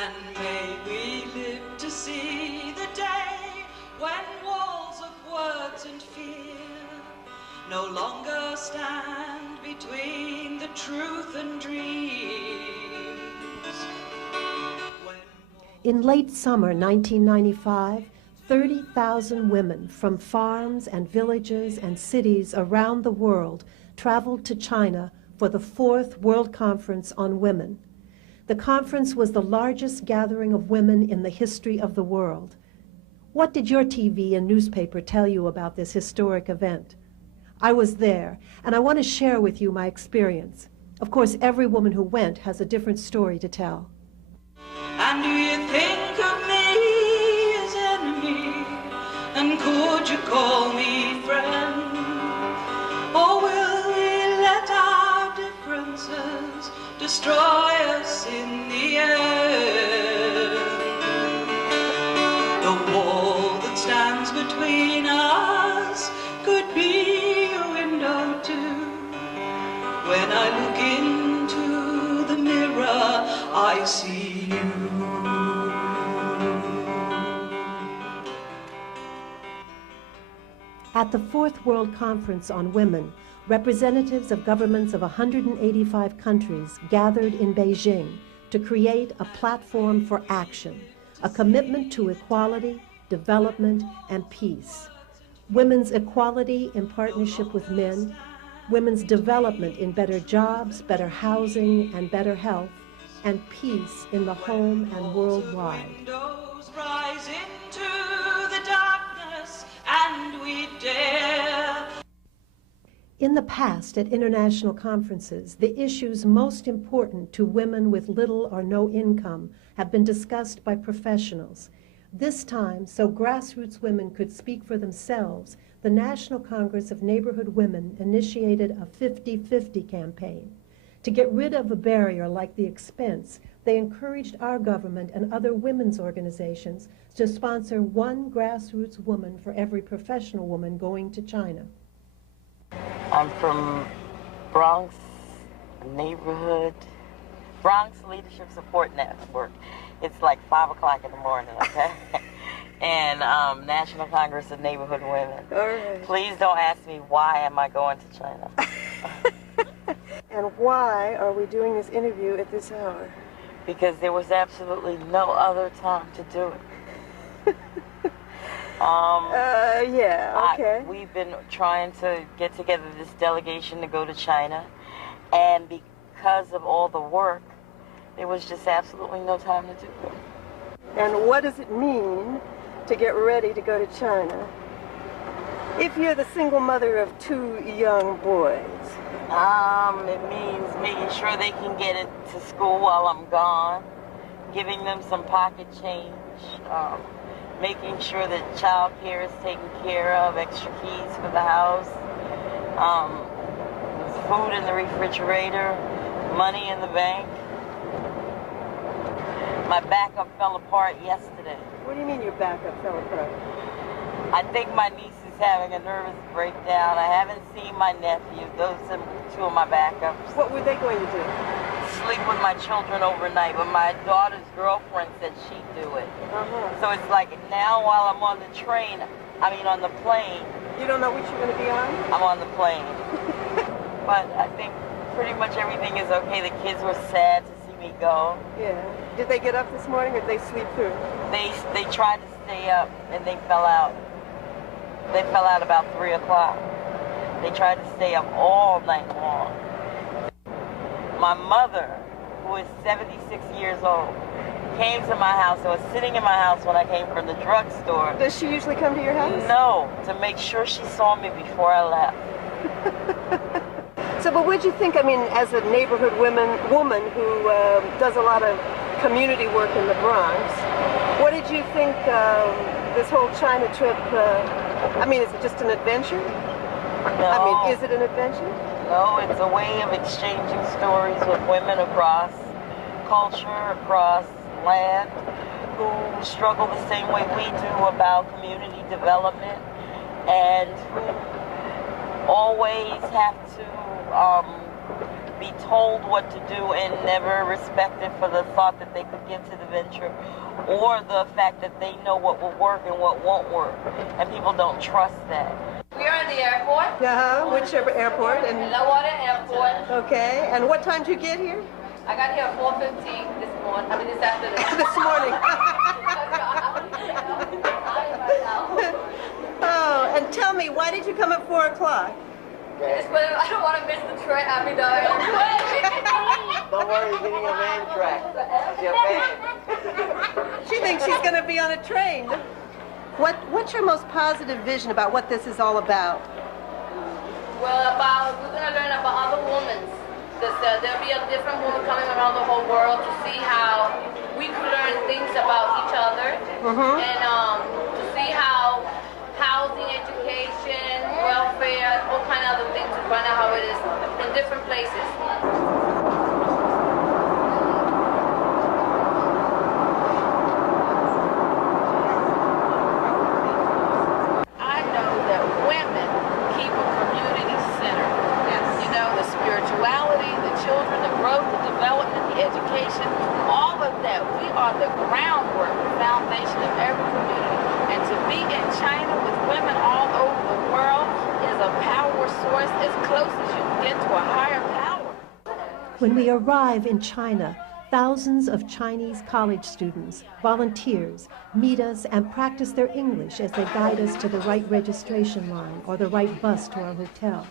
And may we live to see the day when walls of words and fear no longer stand between the truth and dreams. In late summer 1995, 30,000 women from farms and villages and cities around the world traveled to China for the 4th World Conference on Women. The conference was the largest gathering of women in the history of the world. What did your TV and newspaper tell you about this historic event? I was there, and I want to share with you my experience. Of course, every woman who went has a different story to tell. And do you think of me as enemy? And could you call me friend? Or will we let our differences destroy us in the end? The wall that stands between us could be a window too. When I look into the mirror, I see you. At the 4th World Conference on Women, representatives of governments of 185 countries gathered in Beijing to create a platform for action, a commitment to equality, development, and peace. Women's equality in partnership with men, women's development in better jobs, better housing, and better health, and peace in the home and worldwide. Rise into the darkness, and we dare. In the past, at international conferences, the issues most important to women with little or no income have been discussed by professionals. This time, so grassroots women could speak for themselves, the National Congress of Neighborhood Women initiated a 50-50 campaign. To get rid of a barrier like the expense, they encouraged our government and other women's organizations to sponsor one grassroots woman for every professional woman going to China. I'm from Bronx Leadership Support Network. It's like 5 o'clock in the morning, okay? And National Congress of Neighborhood Women. All right. Please don't ask me why am I going to China. And why are we doing this interview at this hour? Because there was absolutely no other time to do it. Yeah, okay. We've been trying to get together this delegation to go to China, and because of all the work, there was just absolutely no time to do it. And what does it mean to get ready to go to China if you're the single mother of 2 young boys? It means making sure they can get into school while I'm gone, giving them some pocket change, making sure that child care is taken care of, extra keys for the house, food in the refrigerator, money in the bank. My backup fell apart yesterday. What do you mean your backup fell apart? I think my niece is having a nervous breakdown. I haven't seen my nephew. Those are 2 of my backups. What were they going to do? Sleep with my children overnight, but my daughter's girlfriend said she'd do it. So it's like now while I'm on the on the plane. You don't know which you're going to be on? I'm on the plane. But I think pretty much everything is okay. The kids were sad to see me go. Yeah. Did they get up this morning or did they sleep through? They tried to stay up and they fell out. They fell out about 3 o'clock. They tried to stay up all night long. My mother, who is 76 years old, came to my house. I was sitting in my house when I came from the drugstore. Does she usually come to your house? No, to make sure she saw me before I left. So, but what did you think, as a neighborhood woman who does a lot of community work in the Bronx, what did you think this whole China trip, is it just an adventure? No. Is it an adventure? No, it's a way of exchanging stories with women across culture, across land, who struggle the same way we do about community development, and who always have to be told what to do and never respected for the thought that they could give to the venture, or the fact that they know what will work and what won't work, and people don't trust that. We are in the airport. Which airport? And LaGuardia Airport. okay, and what time did you get here? I got here at 4:15 this morning. I mean this afternoon. This morning. Oh, and tell me, why did you come at 4 o'clock? I don't want to miss the train. I mean, Don't worry, you're getting a van track. It's your van. She thinks she's going to be on a train. What's your most positive vision about what this is all about? Well, we're going to learn about other women. There'll be a different woman coming around the whole world to see how we can learn things about each other, and to see how housing, education, welfare, all kind of other things, to find out how it is in different places. I know that women keep a community centered. Yes. You know, the spirituality, the children, the growth, the development, the education, all of that. We are the groundwork, the foundation of every community. And to be in China with women all over the world is a power source as close as you can get to a higher power. When we arrive in China, thousands of Chinese college students, volunteers, meet us and practice their English as they guide us to the right registration line or the right bus to our hotel.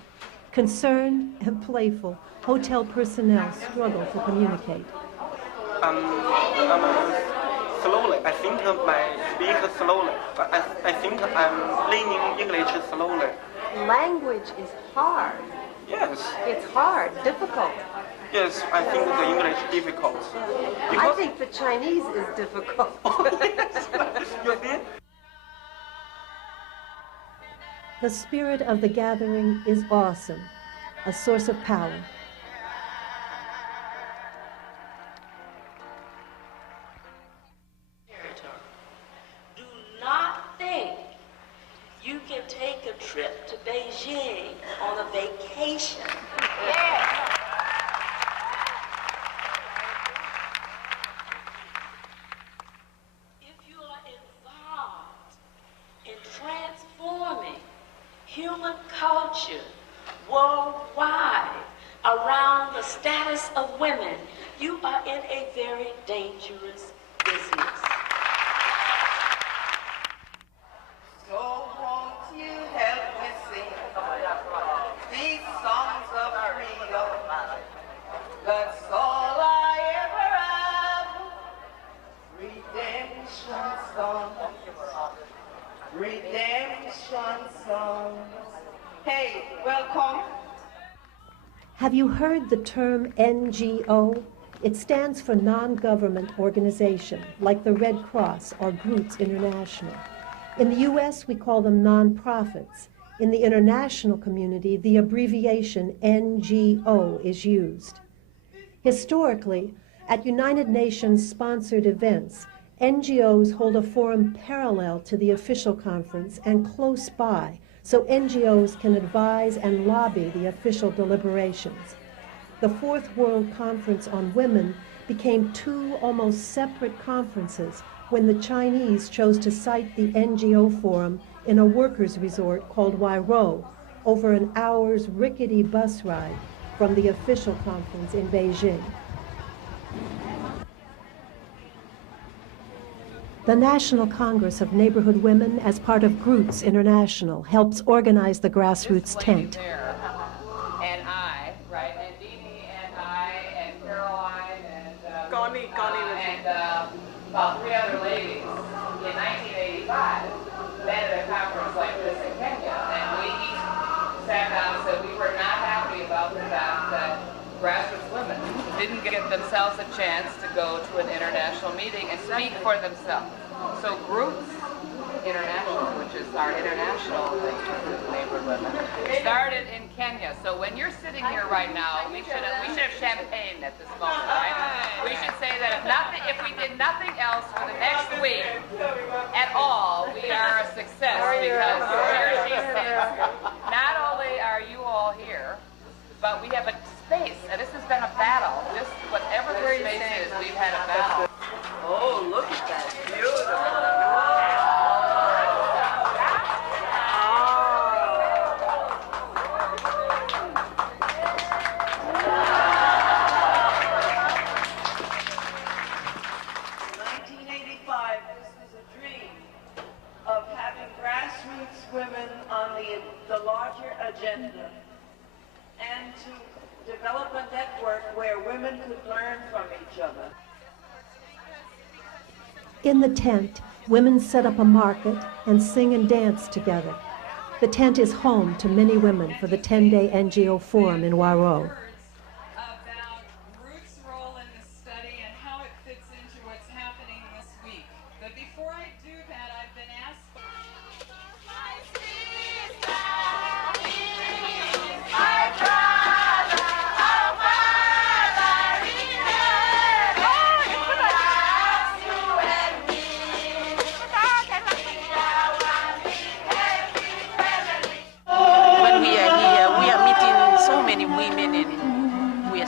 Concerned and playful, hotel personnel struggle to communicate. Slowly. I think I speak slowly. I think I'm learning English slowly. Language is hard. Yes. It's hard, difficult. Yes, I think the English difficult. I think the Chinese is difficult. You see? The spirit of the gathering is awesome, a source of power. Do not think you can take a trip to Beijing on a vacation. Yeah. If you are involved in transforming human culture worldwide around the status of women, you are in a very dangerous business. So won't you help me sing these songs of freedom? That's all I ever have. Redemption songs. Redemption songs. Hey, welcome. Have you heard the term NGO? It stands for non-government organization, like the Red Cross or Grassroots International. In the U.S., we call them nonprofits. In the international community, the abbreviation NGO is used. Historically, at United Nations-sponsored events, NGOs hold a forum parallel to the official conference and close by, so NGOs can advise and lobby the official deliberations. The Fourth World Conference on Women became two almost separate conferences when the Chinese chose to site the NGO forum in a workers' resort called Huairou, over an hour's rickety bus ride from the official conference in Beijing. The National Congress of Neighborhood Women, as part of Grassroots International, helps organize the grassroots tent. There, and I, right, and Dee and I, and Caroline, and Connie and about 3 other ladies in 1985 met at a conference like this in Kenya, and we sat down and said we were not happy about the fact that grassroots women didn't give themselves a chance to go to an international meeting and speak for themselves. So Grassroots International, which is our international thing for neighborhood women, started in Kenya. So when you're sitting here right now, we should have champagne at this moment, right? We should say that if we did nothing else for the next week at all, we are a success, because here she sits. Not only are you all here, but we have a space, and this is been a battle. Just whatever the space is, we've had a battle. Oh, look at that. Beautiful. 1985, this was a dream of having grassroots women on the larger agenda and to develop a network where women could learn from each other. In the tent, women set up a market and sing and dance together. The tent is home to many women for the 10-day NGO Forum in Huairou. About Ruth's role in this study and how it fits into what's happening this week. But before I do that, I've been asked...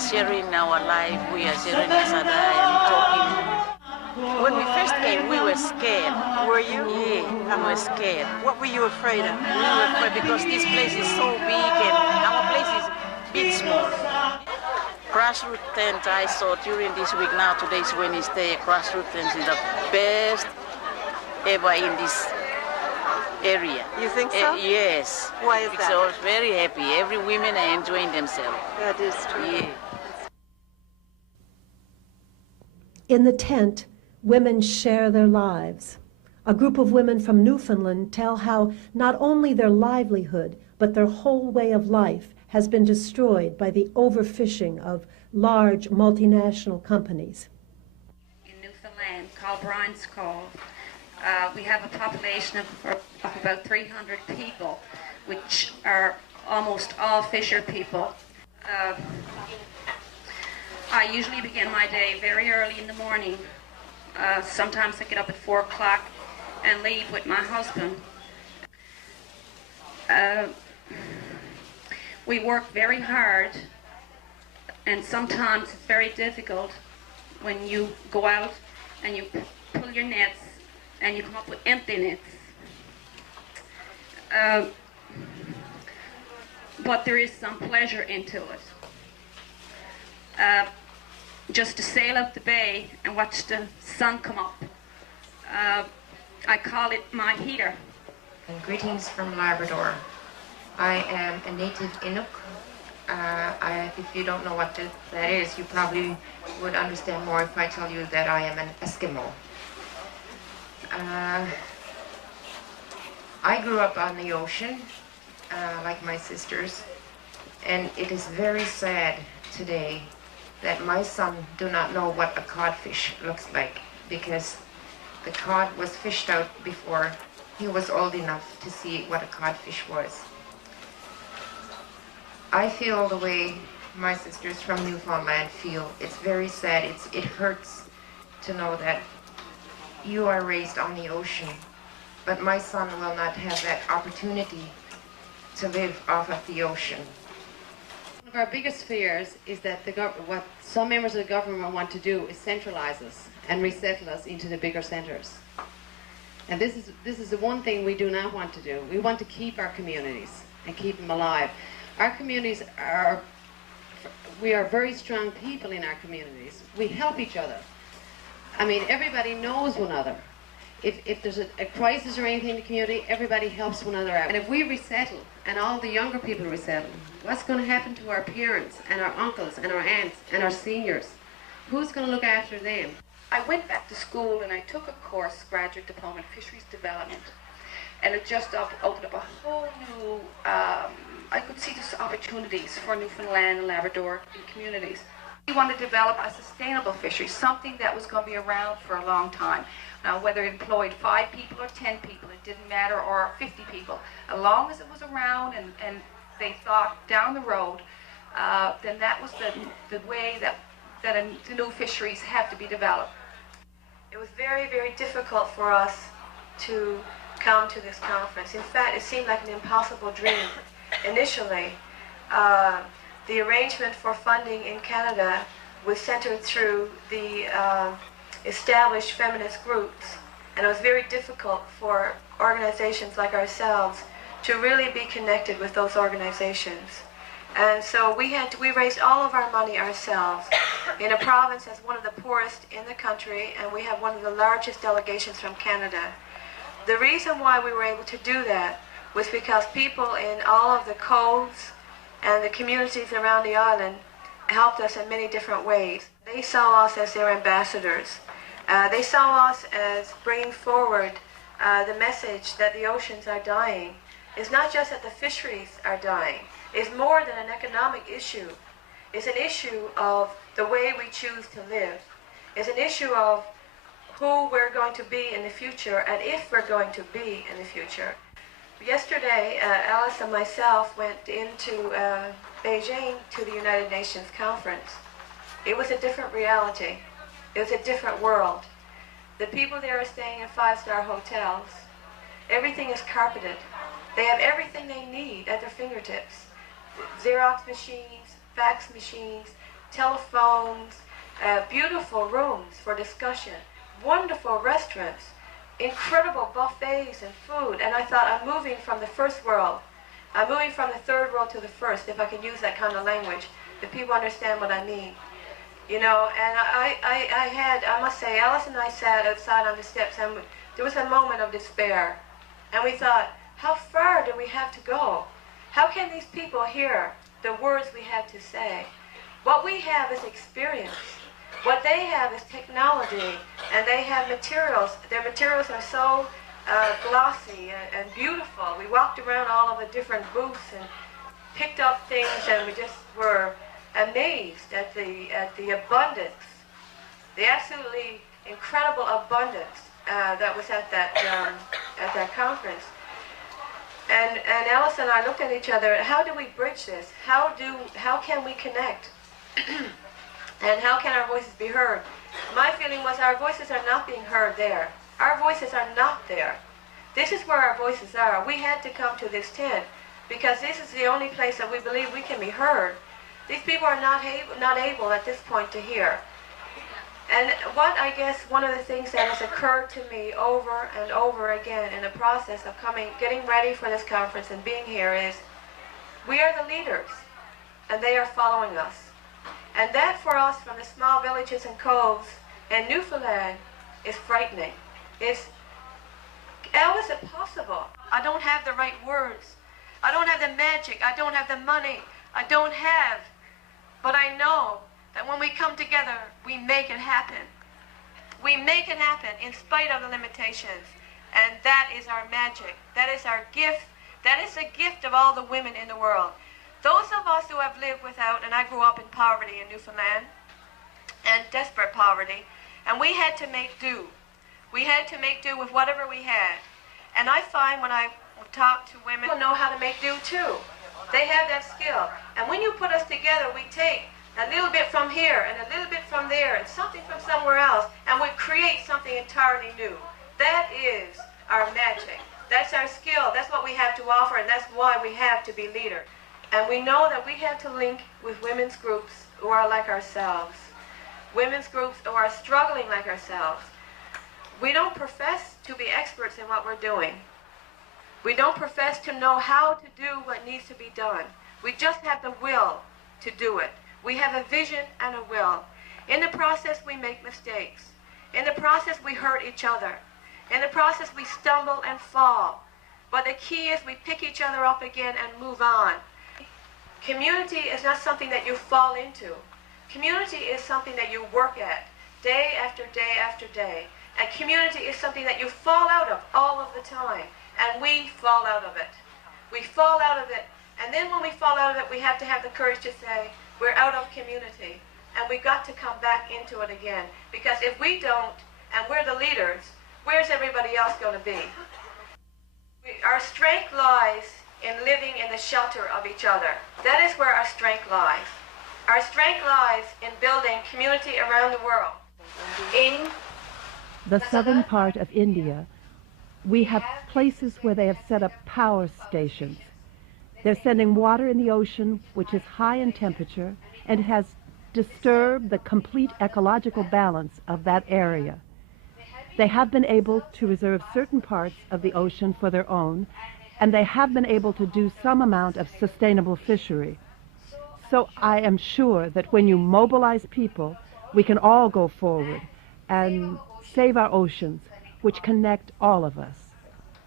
Sharing our life, we are sharing each other and talking. When we first came, we were scared. Were you? Yeah, we were scared. What were you afraid of? We were afraid because this place is so big and our place is a bit small. Grassroots tent I saw during this week, now today's Wednesday, grassroots tent is the best ever in this area. You think so? Yes. Why is that? So I was very happy. Every women are enjoying themselves. That is true. Yeah. In the tent, women share their lives. A group of women from Newfoundland tell how not only their livelihood, but their whole way of life has been destroyed by the overfishing of large multinational companies. In Newfoundland, called Brian's Cove, we have a population of about 300 people, which are almost all fisher people. I usually begin my day very early in the morning. Sometimes I get up at 4 o'clock and leave with my husband. We work very hard, and sometimes it's very difficult when you go out and you pull your nets and you come up with empty nets. But there is some pleasure into it. Just to sail out the bay and watch the sun come up. I call it my heater. And greetings from Labrador. I am a native Inuk. If you don't know what that is, you probably would understand more if I tell you that I am an Eskimo. I grew up on the ocean, like my sisters, and it is very sad today that my son do not know what a codfish looks like, because the cod was fished out before he was old enough to see what a codfish was. I feel the way my sisters from Newfoundland feel. It's very sad. It hurts to know that you are raised on the ocean, but my son will not have that opportunity to live off of the ocean. One of our biggest fears is that what some members of the government want to do is centralize us and resettle us into the bigger centers. And this is the one thing we do not want to do. We want to keep our communities and keep them alive. Our communities we are very strong people in our communities. We help each other. I mean, everybody knows one another. If there's a crisis or anything in the community, everybody helps one another out. And if we resettle, and all the younger people resettle, what's going to happen to our parents and our uncles and our aunts and our seniors? Who's going to look after them? I went back to school and I took a course, Graduate Diploma in Fisheries Development, and it just opened up a whole new, I could see just opportunities for Newfoundland and Labrador and communities. We want to develop a sustainable fishery, something that was going to be around for a long time. Now, whether it employed 5 people or 10 people, it didn't matter, or 50 people. As long as it was around and they thought down the road, then that was the way that the new fisheries have to be developed. It was very, very difficult for us to come to this conference. In fact, it seemed like an impossible dream initially. the arrangement for funding in Canada was centered through the established feminist groups, and it was very difficult for organizations like ourselves to really be connected with those organizations. And so we raised all of our money ourselves in a province that's one of the poorest in the country, and we have one of the largest delegations from Canada. The reason why we were able to do that was because people in all of the coves and the communities around the island helped us in many different ways. They saw us as their ambassadors. They saw us as bringing forward the message that the oceans are dying. It's not just that the fisheries are dying. It's more than an economic issue. It's an issue of the way we choose to live. It's an issue of who we're going to be in the future and if we're going to be in the future. Yesterday, Alice and myself went into Beijing to the United Nations conference. It was a different reality. It was a different world. The people there are staying in 5-star hotels. Everything is carpeted. They have everything they need at their fingertips. Xerox machines, fax machines, telephones, beautiful rooms for discussion, wonderful restaurants, incredible buffets and food. And I thought, I'm moving from the first world. I'm moving from the third world to the first, if I can use that kind of language, that people understand what I mean. You know, and I must say, Alice and I sat outside on the steps, and there was a moment of despair. And we thought, how far do we have to go? How can these people hear the words we have to say? What we have is experience. What they have is technology, and they have materials. Their materials are so glossy and beautiful. We walked around all of the different booths and picked up things, and we just were amazed at the abundance, the absolutely incredible abundance that was at that conference. And Alice and I looked at each other. How do we bridge this? How can we connect? And how can our voices be heard? My feeling was our voices are not being heard there. Our voices are not there. This is where our voices are. We had to come to this tent because this is the only place that we believe we can be heard. These people are not able at this point to hear. And what I guess one of the things that has occurred to me over and over again in the process of getting ready for this conference and being here is, we are the leaders, and they are following us. And that for us from the small villages and coves in Newfoundland is frightening. How is it possible? I don't have the right words. I don't have the magic. I don't have the money. I don't have. But I know that when we come together, we make it happen. We make it happen in spite of the limitations. And that is our magic. That is our gift. That is the gift of all the women in the world. Those of us who have lived without, and I grew up in poverty in Newfoundland, and desperate poverty, and we had to make do. We had to make do with whatever we had. And I find when I talk to women who know how to make do too. They have that skill. And when you put us together, we take a little bit from here and a little bit from there and something from somewhere else, and we create something entirely new. That is our magic. That's our skill. That's what we have to offer, and that's why we have to be leaders. And we know that we have to link with women's groups who are like ourselves, women's groups who are struggling like ourselves. We don't profess to be experts in what we're doing. We don't profess to know how to do what needs to be done. We just have the will to do it. We have a vision and a will. In the process, we make mistakes. In the process, we hurt each other. In the process, we stumble and fall. But the key is we pick each other up again and move on. Community is not something that you fall into. Community is something that you work at day after day after day. And community is something that you fall out of all of the time. And we fall out of it. We fall out of it. And then when we fall out of it, we have to have the courage to say, we're out of community. And we've got to come back into it again. Because if we don't, and we're the leaders, where's everybody else going to be? Our strength lies in living in the shelter of each other. That is where our strength lies. Our strength lies in building community around the world. In the southern part of India, we have places where they have set up power stations. They're sending water in the ocean, which is high in temperature and has disturbed the complete ecological balance of that area. They have been able to reserve certain parts of the ocean for their own, and they have been able to do some amount of sustainable fishery. So I am sure that when you mobilize people, we can all go forward and save our oceans, which connect all of us.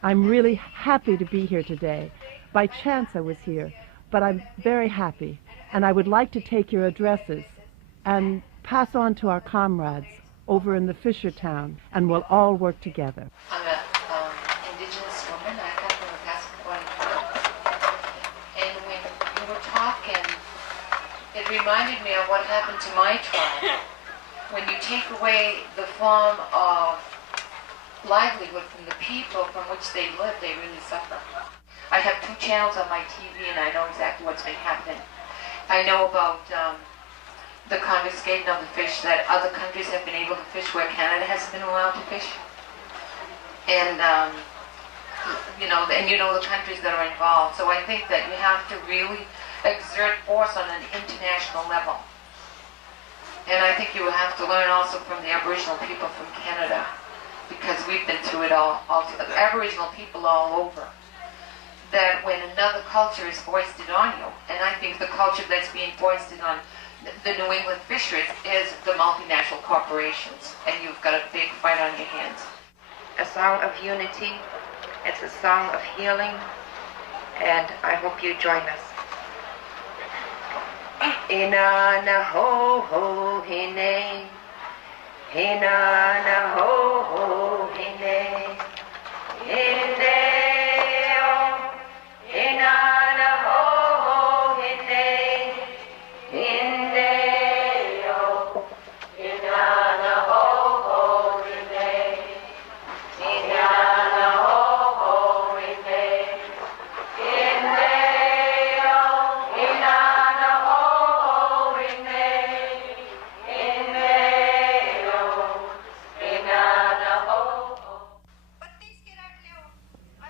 I'm really happy to be here today. By chance I was here, but I'm very happy, and I would like to take your addresses and pass on to our comrades over in the Fisher Town, and we'll all work together. I'm an indigenous woman. I come from a Pascagoula tribe. And when you were talking, it reminded me of what happened to my tribe. When you take away the form of livelihood from the people from which they live, they really suffer. I have 2 channels on my TV, and I know exactly what's been happening. I know about the confiscation of the fish that other countries have been able to fish where Canada hasn't been allowed to fish. And, you know the countries that are involved. So I think that you have to really exert force on an international level. And I think you will have to learn also from the Aboriginal people from Canada, because we've been through it all Aboriginal people all over. That when another culture is foisted on you, and I think the culture that's being foisted on the New England fisheries is the multinational corporations, and you've got a big fight on your hands. A song of unity, it's a song of healing, and I hope you join us. Ina na ho ho hine, ina na ho ho hine, hine.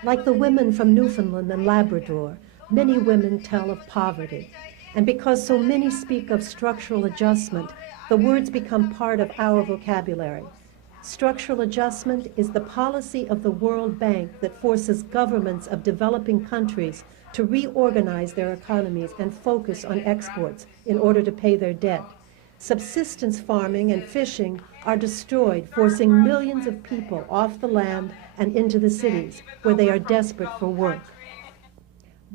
Like the women from Newfoundland and Labrador, many women tell of poverty. And because so many speak of structural adjustment, the words become part of our vocabulary. Structural adjustment is the policy of the World Bank that forces governments of developing countries to reorganize their economies and focus on exports in order to pay their debt. Subsistence farming and fishing are destroyed, forcing millions of people off the land and into the cities, where they are desperate for work.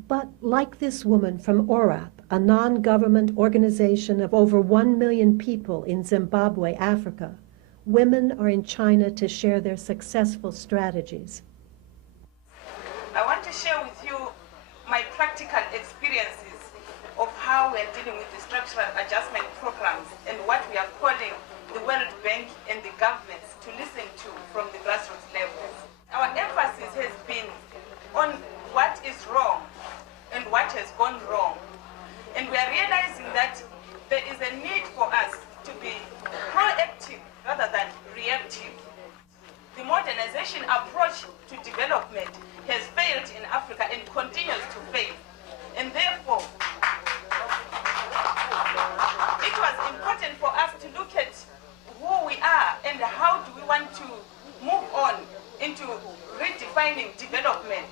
But like this woman from ORAP, a non-government organization of over 1 million people in Zimbabwe, Africa, women are in China to share their successful strategies. I want to share with you my practical experiences of how we are dealing with the structural adjustment programs and what we are calling the World Bank and the governments to listen to from the grassroots level. Our emphasis has been on what is wrong and what has gone wrong. And we are realizing that there is a need for us to be proactive rather than reactive. The modernization approach to development has failed in Africa and continues to fail. And therefore, it was important for us to look at who we are and how do we want to move on into redefining development.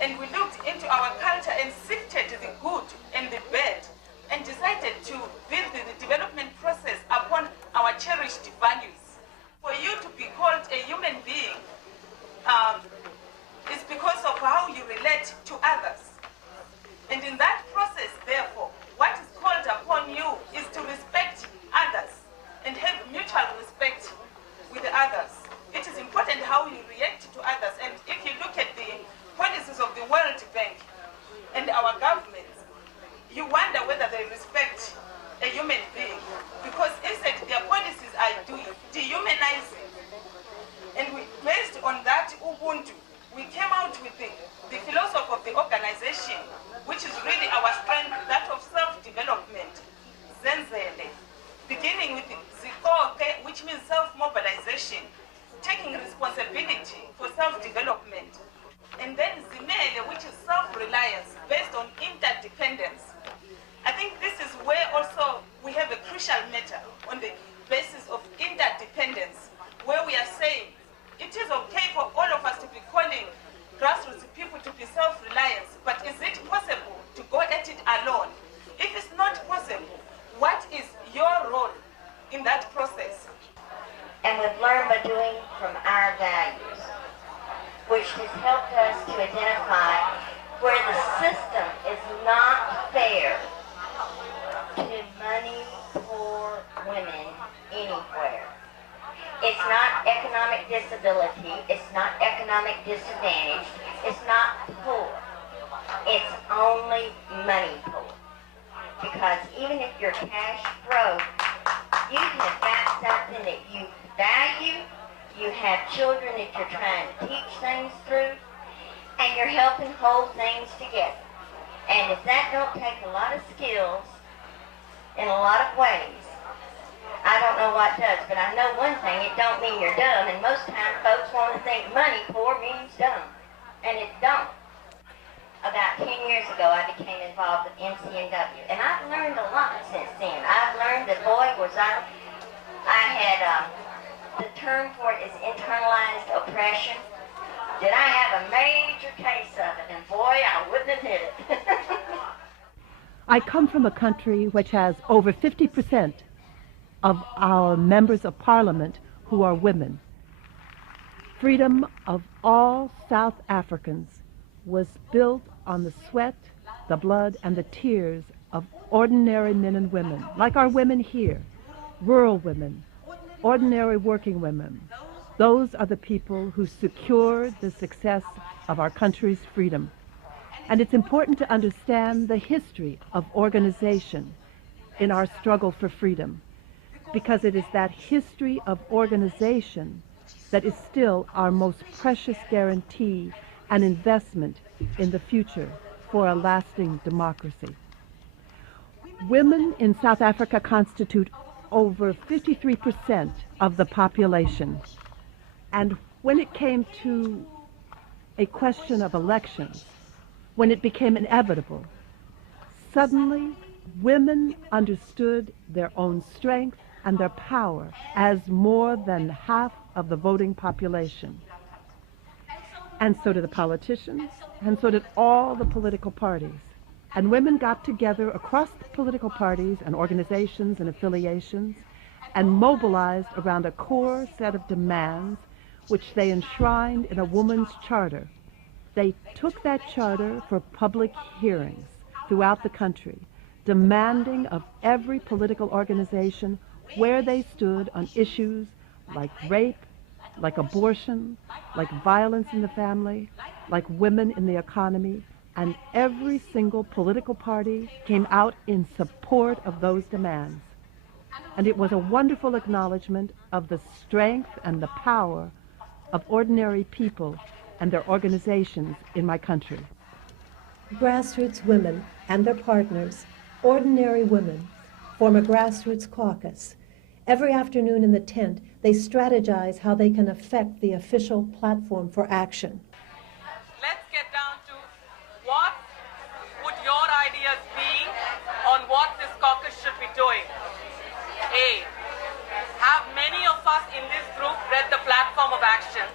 And we looked into our culture and sifted the good and the bad and decided to build the development process upon our cherished values. For you to be called a human being is because of how you relate to others. And in that process, therefore, what is called upon you is to respect others and have mutual respect with the others. It is important how you react to others. And if you look at the policies of the World Bank and our governments, you wonder whether they respect a human being, because instead their policies are dehumanizing. And based on that Ubuntu, we came out with the philosophy of the organization, which is really our strength, that of self-development, Zenzele, beginning with Zikoke, which means self-mobilization, taking responsibility for self-development, and then Zimele, which is self-reliance, based on values, which has helped us to identify where the system is not fair to money-poor women anywhere. It's not economic disability, it's not economic disadvantage, it's not poor. It's only money poor. Because even if you're cash broke, you have got something that you value, you have children that you're trying to teach things through, and you're helping hold things together. And if that don't take a lot of skills in a lot of ways, I don't know what does, but I know one thing, it don't mean you're dumb, and most times folks want to think money poor means dumb, and it don't. About 10 years ago, I became involved with MCNW, and I've learned a lot since then. I've learned that, boy, I had, the term for it is internalized oppression. Did I have a major case of it, and boy, I wouldn't have hit it. I come from a country which has over 50% of our members of parliament who are women. Freedom of all South Africans was built on the sweat, the blood, and the tears of ordinary men and women, like our women here, rural women, ordinary working women. Those are the people who secured the success of our country's freedom. And it's important to understand the history of organization in our struggle for freedom, because it is that history of organization that is still our most precious guarantee and investment in the future for a lasting democracy. Women in South Africa constitute over 53% of the population. And when it came to a question of elections, when it became inevitable, suddenly women understood their own strength and their power as more than half of the voting population. And so did the politicians, and so did all the political parties. And women got together across the political parties and organizations and affiliations and mobilized around a core set of demands which they enshrined in a woman's charter. They took that charter for public hearings throughout the country, demanding of every political organization where they stood on issues like rape, like abortion, like violence in the family, like women in the economy, and every single political party came out in support of those demands. And it was a wonderful acknowledgement of the strength and the power of ordinary people and their organizations in my country. Grassroots women and their partners, ordinary women, form a grassroots caucus. Every afternoon in the tent, they strategize how they can affect the official platform for action. Let's get down to what would your ideas be on what this caucus should be doing. A, have many of us in this group read the platform of action?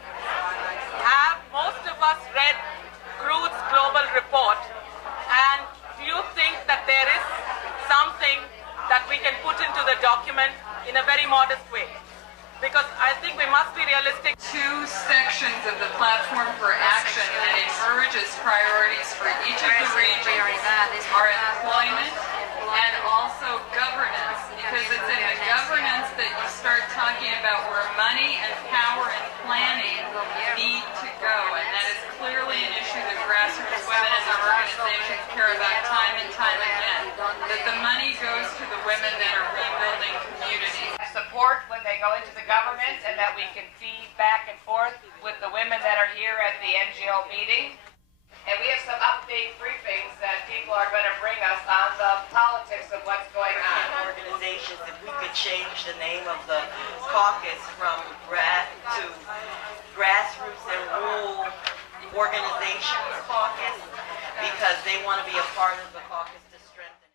Have most of us read Crude's global report? And do you think that there is something that we can put into the document in a very modest way? Because I think we must be realistic. Two sections of the platform for action that emerge as priorities for each of the regions are employment and also governance, because it's in the governance that you start talking about where money and power and planning need to go, and that is clearly an issue that grassroots women and their organizations care about time and time again, that the money goes to the women that are rebuilding communities. Support when they go into the government, and that we can feed back and forth with the women that are here at the NGO meeting. And we have some update briefings that people are going to bring us on the politics of what's going on. Organizations, if we could change the name of the caucus from to Grassroots and Rural Organizations Caucus, because they want to be a part of the caucus.